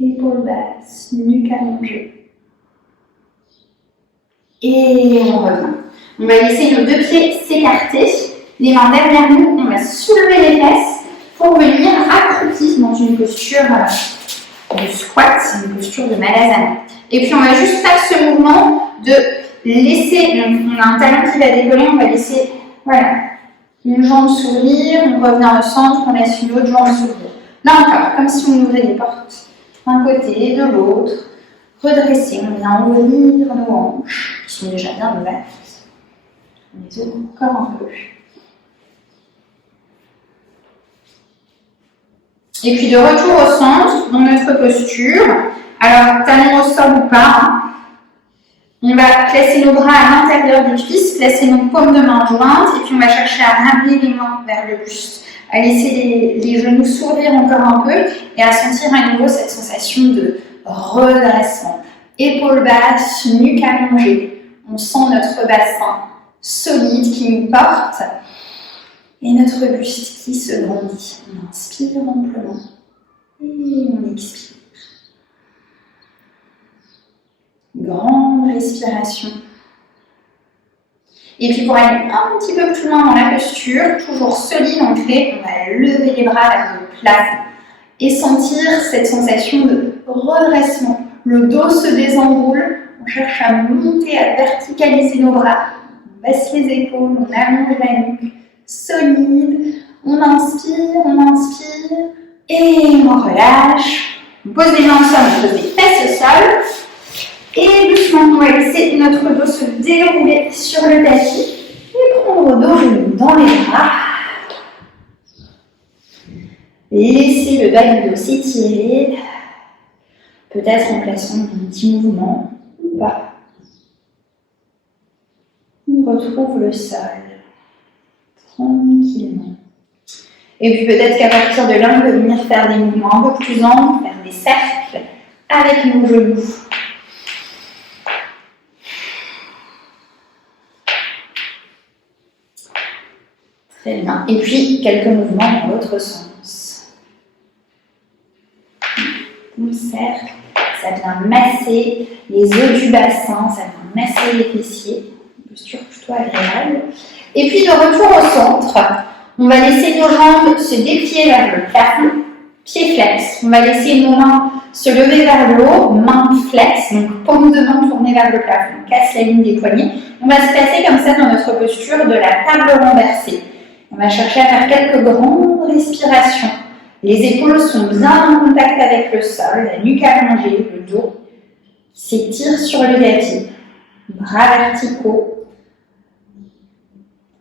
Épaules basses, nuque allongée. Et on revient. On va laisser nos deux pieds s'écarter. Les mains derrière nous. On va soulever les fesses pour venir accroupi dans une posture de squat, une posture de malasana. Et puis on va juste faire ce mouvement de laisser, on a un talon qui va décoller, on va laisser, voilà, une jambe s'ouvrir, on revient au centre, on laisse une autre jambe s'ouvrir. Là encore, comme si on ouvrait les portes, d'un côté et de l'autre, redresser, on vient ouvrir nos hanches, qui sont déjà bien ouvertes, on les ouvre encore un peu. Et puis de retour au centre, dans notre posture, alors talon au sol ou pas, on va placer nos bras à l'intérieur des cuisses, placer nos paumes de main jointes et puis on va chercher à ramener les mains vers le buste, à laisser les genoux s'ouvrir encore un peu et à sentir à nouveau cette sensation de redressement. Épaules basses, nuque allongée. On sent notre bassin solide qui nous porte et notre buste qui se grandit. On inspire amplement. Et on expire. Grande respiration. Et puis pour aller un petit peu plus loin dans la posture, toujours solide, ancré, on va lever les bras vers le plafond et sentir cette sensation de redressement. Le dos se désenroule, on cherche à monter, à verticaliser nos bras. On baisse les épaules, on allonge la nuque, solide. On inspire et on relâche. On pose les mains au sol, on pose les fesses au sol. Et doucement, on va laisser notre dos se dérouler sur le tapis et prendre nos genoux dans les bras. Laissez le bas du dos s'étirer, peut-être en plaçant un petit mouvement ou pas. On retrouve le sol tranquillement. Et puis peut-être qu'à partir de là, on peut venir faire des mouvements un peu plus amples, faire des cercles avec nos genoux. Très bien. Et puis, quelques mouvements dans l'autre sens. On cercle, ça vient masser les os du bassin, ça vient masser les fessiers. Une posture plutôt agréable. Et puis, de retour au centre, on va laisser nos jambes se déplier vers le plafond, pieds flex. On va laisser nos mains se lever vers le haut, mains flex, donc paume de main tournée vers le plafond. On casse la ligne des poignets. On va se placer comme ça dans notre posture de la table renversée. On va chercher à faire quelques grandes respirations. Les épaules sont bien en contact avec le sol, la nuque allongée, le dos qui s'étire sur le tapis. Bras verticaux,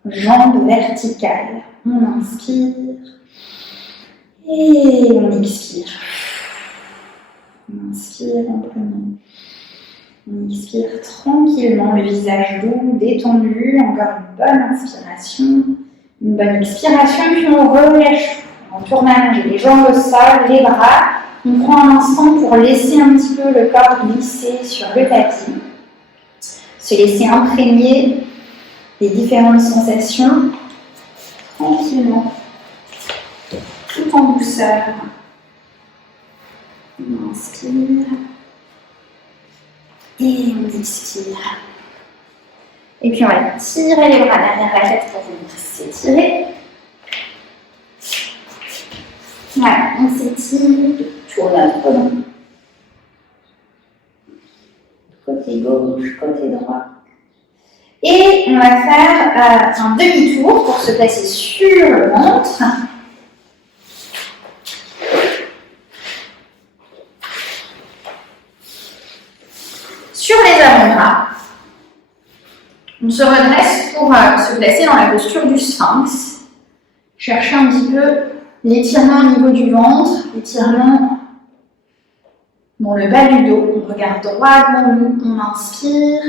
jambes verticales. On inspire et on expire. On inspire amplement. On expire tranquillement, le visage doux, détendu. Encore une bonne inspiration. Une bonne expiration, puis on relâche. On tourne à manger les jambes au sol, les bras. On prend un instant pour laisser un petit peu le corps glisser sur le tapis. Se laisser imprégner les différentes sensations tranquillement, tout en douceur. On inspire et on expire. Et puis on va tirer les bras derrière la tête pour venir s'étirer. Voilà, on s'étire, tourne notre dos. Côté gauche, côté droit. Et on va faire un demi-tour pour se placer sur le ventre. Sur les avant-bras. On se redresse pour se placer dans la posture du sphinx. Cherchez un petit peu l'étirement au niveau du ventre, l'étirement dans le bas du dos. On regarde droit devant nous, on inspire,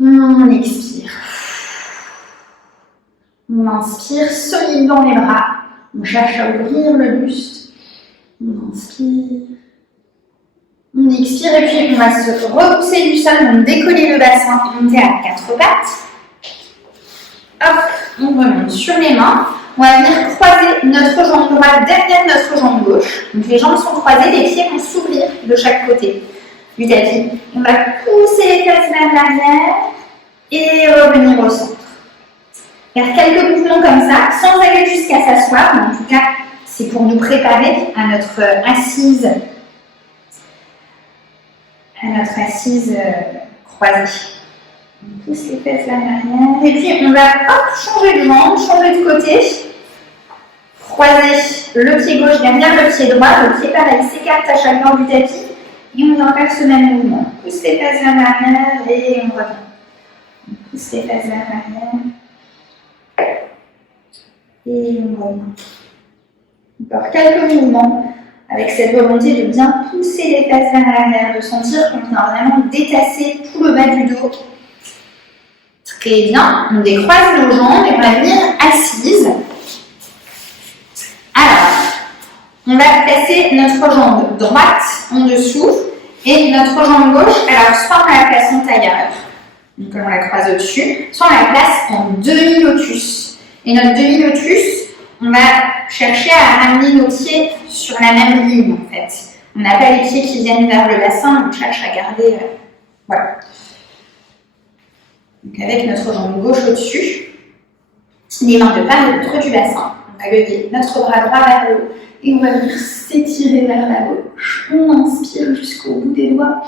on expire. On inspire solide dans les bras, on cherche à ouvrir le buste. On inspire. On expire et puis on va se repousser du sol, donc décoller le bassin, monter à quatre pattes. Hop, on remonte sur les mains. On va venir croiser notre jambe droite derrière notre jambe gauche. Donc les jambes sont croisées, les pieds vont s'ouvrir de chaque côté du tapis. On va pousser les fesses vers l'arrière et revenir au centre. Faire quelques mouvements comme ça, sans aller jusqu'à s'asseoir, mais en tout cas, c'est pour nous préparer à notre assise. Croisée. On pousse les fesses vers l'arrière. Et puis on va changer de jambe, changer de côté. Croiser le pied gauche derrière le pied droit. Le pied pareil s'écarte à chaque bord du tapis. Et on vient faire ce même mouvement. On pousse les fesses vers l'arrière et on revient. On pousse les fesses vers l'arrière. Et on revient. Encore quelques mouvements. Avec cette volonté de bien pousser les fesses vers l'arrière, de sentir qu'on vient vraiment détasser tout le bas du dos. Très bien, on décroise nos jambes et on va venir assise. Alors, on va placer notre jambe droite en dessous et notre jambe gauche, alors soit on la place en tailleur, donc on la croise au-dessus, soit on la place en demi-lotus. Et notre demi-lotus, on va chercher à ramener nos pieds sur la même ligne en fait. On n'a pas les pieds qui viennent vers le bassin, on cherche à garder. Voilà. Donc avec notre jambe gauche au-dessus, les mains de part et d'autre du bassin. On va lever notre bras droit vers le haut et on va venir s'étirer vers la gauche. On inspire jusqu'au bout des doigts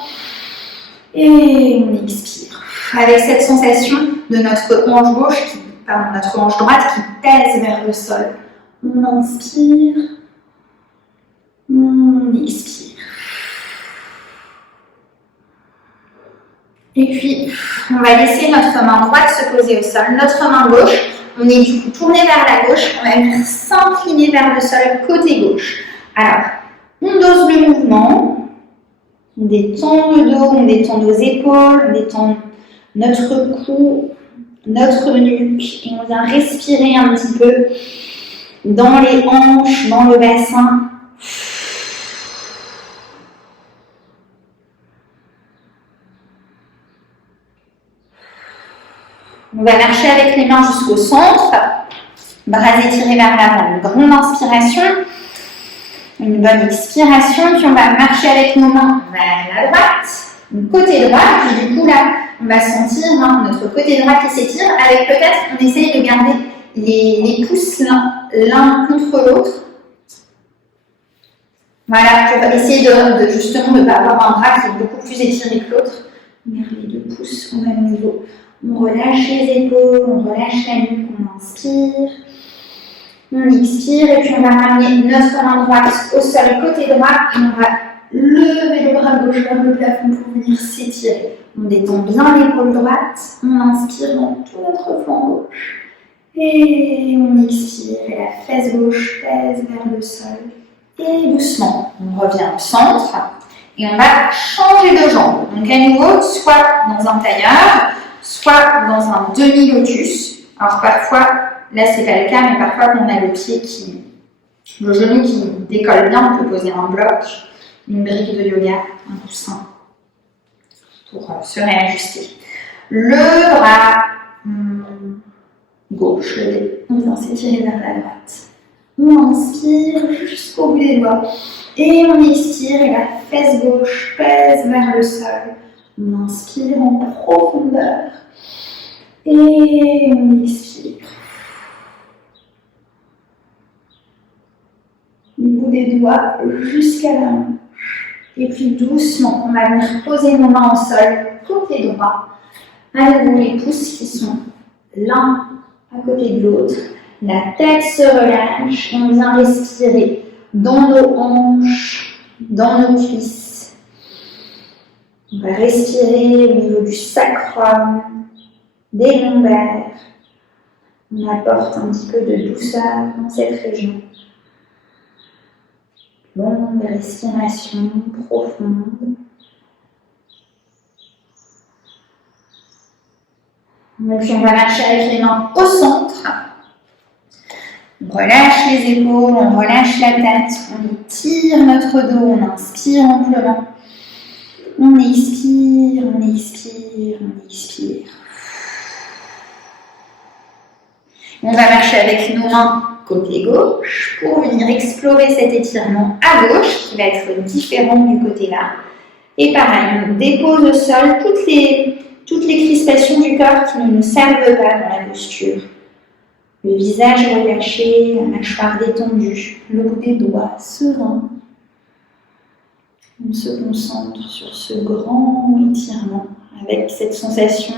et on expire. Avec cette sensation de notre hanche gauche, notre hanche droite qui pèse vers le sol. On inspire, on expire. Et puis, on va laisser notre main droite se poser au sol. Notre main gauche, on est du coup tourné vers la gauche. On va venir s'incliner vers le sol côté gauche. Alors, on dose le mouvement. On détend le dos, on détend nos épaules, on détend notre cou, notre nuque. Et on vient respirer un petit peu dans les hanches, dans le bassin. On va marcher avec les mains jusqu'au centre, bras étirés vers l'avant, une grande inspiration, une bonne expiration, puis on va marcher avec nos mains vers la droite, côté droit, puis du coup là, on va sentir notre côté droit qui s'étire, avec peut-être, on essaye de garder les pouces l'un contre l'autre. Voilà, pour essayer de justement ne pas avoir un bras qui est beaucoup plus étiré que l'autre. On garde les 2 pouces au même niveau. On relâche les épaules, on relâche la nuque, on inspire, on expire et puis on va ramener notre main droite au sol côté droit et on va lever le bras gauche vers le plafond pour venir s'étirer. On détend bien l'épaule droite, on inspire dans tout notre flanc gauche et on expire et la fesse gauche pèse vers le sol et doucement on revient au centre et on va changer de jambe. Donc à nouveau, soit dans un tailleur, soit dans un demi-lotus. Alors parfois, là c'est pas le cas, mais parfois quand on a le genou qui décolle bien, on peut poser un bloc, une brique de yoga, un coussin pour se réajuster. Le bras gauche levé, on vient s'étirer vers la droite. On inspire jusqu'au bout des doigts et on expire et la fesse gauche pèse vers le sol. On inspire en profondeur et on expire. Du bout des doigts jusqu'à la hanche. Et puis doucement, on va venir poser nos mains au sol, côté droit, avec les pouces qui sont l'un à côté de l'autre. La tête se relâche et on vient respirer dans nos hanches, dans nos cuisses. On va respirer au niveau du sacrum, des lombaires. On apporte un petit peu de douceur dans cette région. Longue respiration profonde. Et puis on va marcher avec les mains au centre. On relâche les épaules, on relâche la tête, on étire notre dos, on inspire amplement. On expire, on expire, on expire. On va marcher avec nos mains côté gauche pour venir explorer cet étirement à gauche qui va être différent du côté là. Et pareil, on dépose au sol toutes les crispations du corps qui ne nous servent pas dans la posture. Le visage relâché, la mâchoire détendue, le bout des doigts serein. On se concentre sur ce grand étirement avec cette sensation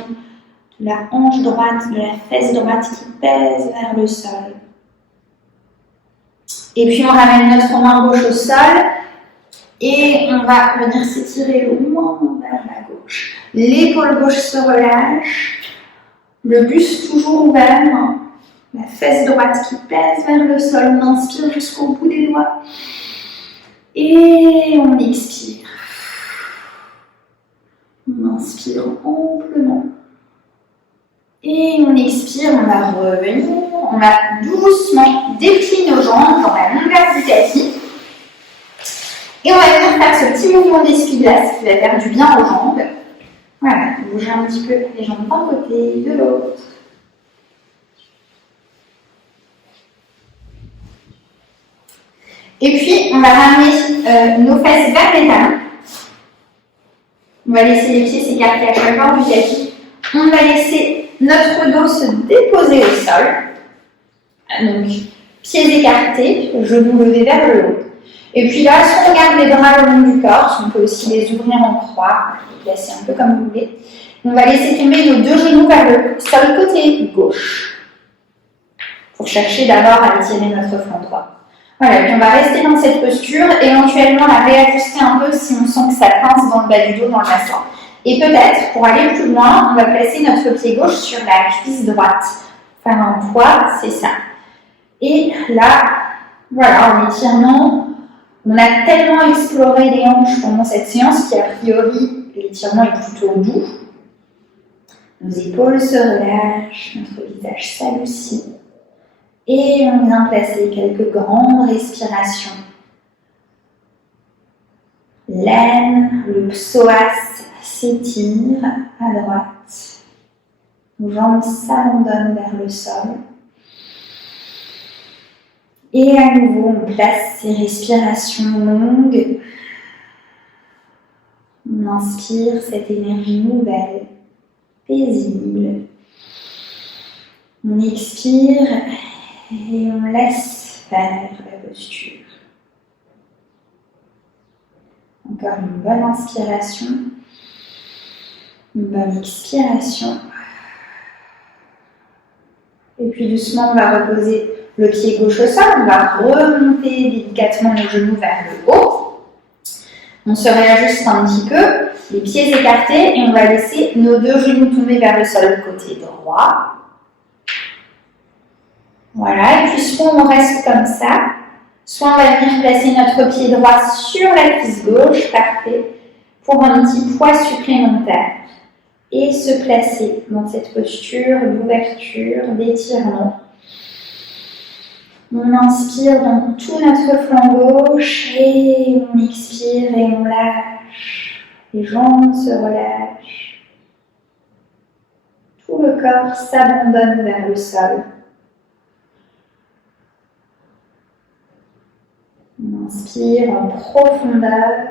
de la hanche droite, de la fesse droite qui pèse vers le sol. Et puis on ramène notre main gauche au sol et on va venir s'étirer loin vers la gauche. L'épaule gauche se relâche, le buste toujours ouvert, la fesse droite qui pèse vers le sol. On inspire jusqu'au bout des doigts et on expire. On inspire amplement. Et on expire, on va revenir, on va doucement déplier nos jambes dans la longueur du tapis. Et on va venir faire ce petit mouvement d'essuie-glace qui va faire du bien aux jambes. Voilà, bouger un petit peu les jambes d'un côté, de l'autre. Et puis, on va ramener nos fesses vers les talons. On va laisser les pieds s'écarter à chaque bord du tapis. On va laisser notre dos se déposer au sol. Donc, pieds écartés, genoux levés vers le haut. Et puis là, si on regarde les bras le long du corps, on peut aussi les ouvrir en croix, les placer un peu comme vous voulez. On va laisser tomber nos deux genoux vers le sol côté gauche. Pour chercher d'abord à étirer notre flanc droit. Voilà, puis on va rester dans cette posture, éventuellement la réajuster un peu si on sent que ça pince dans le bas du dos, dans le bassin. Et peut-être, pour aller plus loin, on va placer notre pied gauche sur la cuisse droite. Faire un poids, c'est ça. Et là, voilà, en étirant, on a tellement exploré les hanches pendant cette séance qu'a priori, l'étirement est plutôt doux. Nos épaules se relâchent, notre visage s'adoucit. Et on vient placer quelques grandes respirations. L'aine, le psoas s'étire à droite. Nos jambes s'abandonnent vers le sol. Et à nouveau, on place ces respirations longues. On inspire cette énergie nouvelle, paisible. On expire et on laisse faire la posture. Encore une bonne inspiration, une bonne expiration. Et puis doucement, on va reposer le pied gauche au sol. On va remonter délicatement les genoux vers le haut. On se réajuste un petit peu, les pieds écartés, et on va laisser nos deux genoux tomber vers le sol côté droit. Voilà, et puis soit on reste comme ça, soit on va venir placer notre pied droit sur la cuisse gauche, parfait, pour un petit poids supplémentaire. Et se placer dans cette posture d'ouverture, d'étirement. On inspire dans tout notre flanc gauche et on expire et on lâche. Les jambes se relâchent. Tout le corps s'abandonne vers le sol. On inspire en profondeur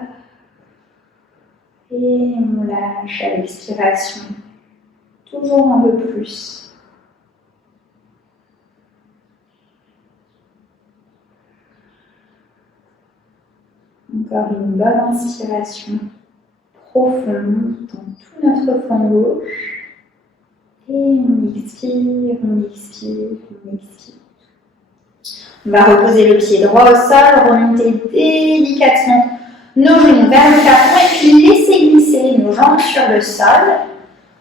et on lâche à l'expiration. Toujours un peu plus. Encore une bonne inspiration profonde dans tout notre flanc gauche. Et on expire, on expire, on expire. On va reposer le pied droit au sol, remonter délicatement nos genoux vers le plafond et puis laisser glisser nos jambes sur le sol.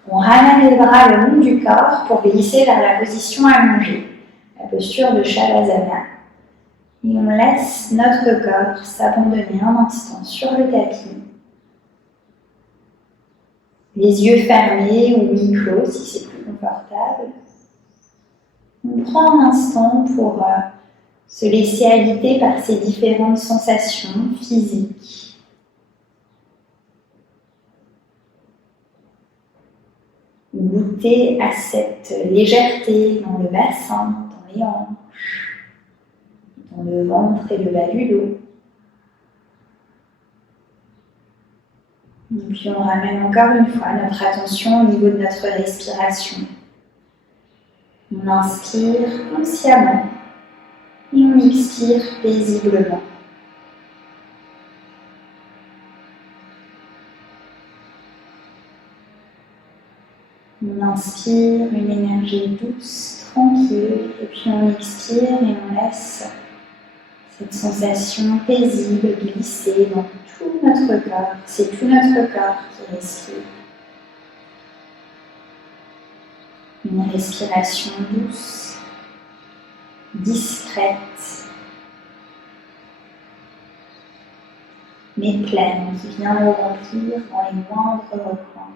On ramène les bras le long du corps pour glisser vers la position allongée, la posture de Shavasana. Et on laisse notre corps s'abandonner un instant sur le tapis. Les yeux fermés ou mi-clos si c'est plus confortable. On prend un instant pour se laisser habiter par ces différentes sensations physiques. Goûter à cette légèreté dans le bassin, dans les hanches, dans le ventre et le bas du dos. Et puis on ramène encore une fois notre attention au niveau de notre respiration. On inspire consciemment et on expire paisiblement. On inspire une énergie douce, tranquille, et puis on expire et on laisse cette sensation paisible glisser dans tout notre corps. C'est tout notre corps qui respire. Une respiration douce, discrète, mais pleine, qui vient nous remplir dans les moindres recoins.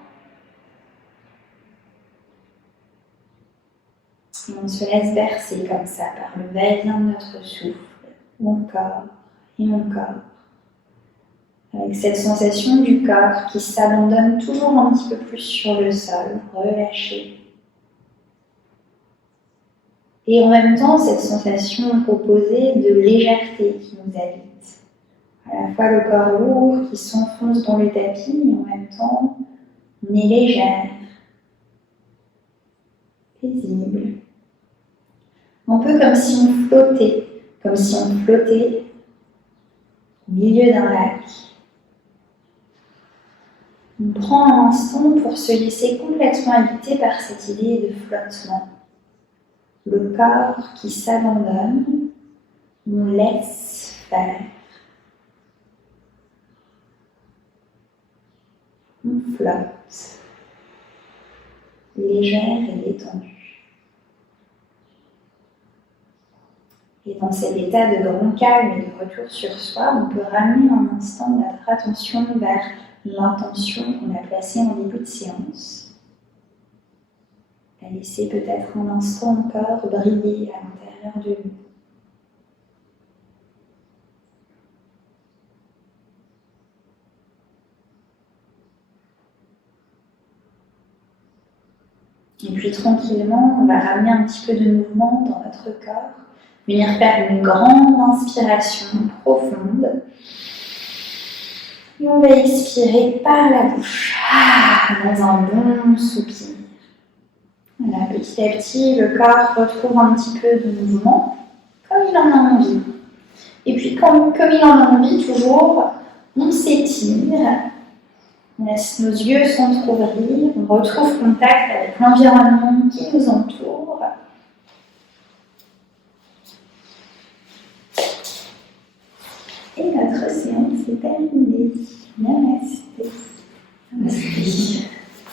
Et on se laisse bercer comme ça par le va-et-vient de notre souffle, encore et encore, avec cette sensation du corps qui s'abandonne toujours un petit peu plus sur le sol, relâché. Et en même temps, cette sensation opposée de légèreté qui nous habite. À la fois le corps lourd qui s'enfonce dans le tapis, et en même temps, on est légère, paisible. Un peu comme si on flottait, au milieu d'un lac. On prend un instant pour se laisser complètement habiter par cette idée de flottement. Le corps qui s'abandonne, on laisse faire. On flotte, légère et détendue. Et dans cet état de grand calme et de retour sur soi, on peut ramener un instant notre attention vers l'intention qu'on a placée en début de séance. La laisser peut-être un instant encore briller à l'intérieur de nous. Et puis tranquillement, on va ramener un petit peu de mouvement dans notre corps, venir faire une grande inspiration profonde. Et on va expirer par la bouche, dans un bon soupir. Voilà, petit à petit, le corps retrouve un petit peu de mouvement, comme il en a envie. Et puis, comme il en a envie, toujours, on s'étire. On laisse nos yeux s'entrouvrir, on retrouve contact avec l'environnement qui nous entoure. Et notre séance est terminée. Namasté. Namasté.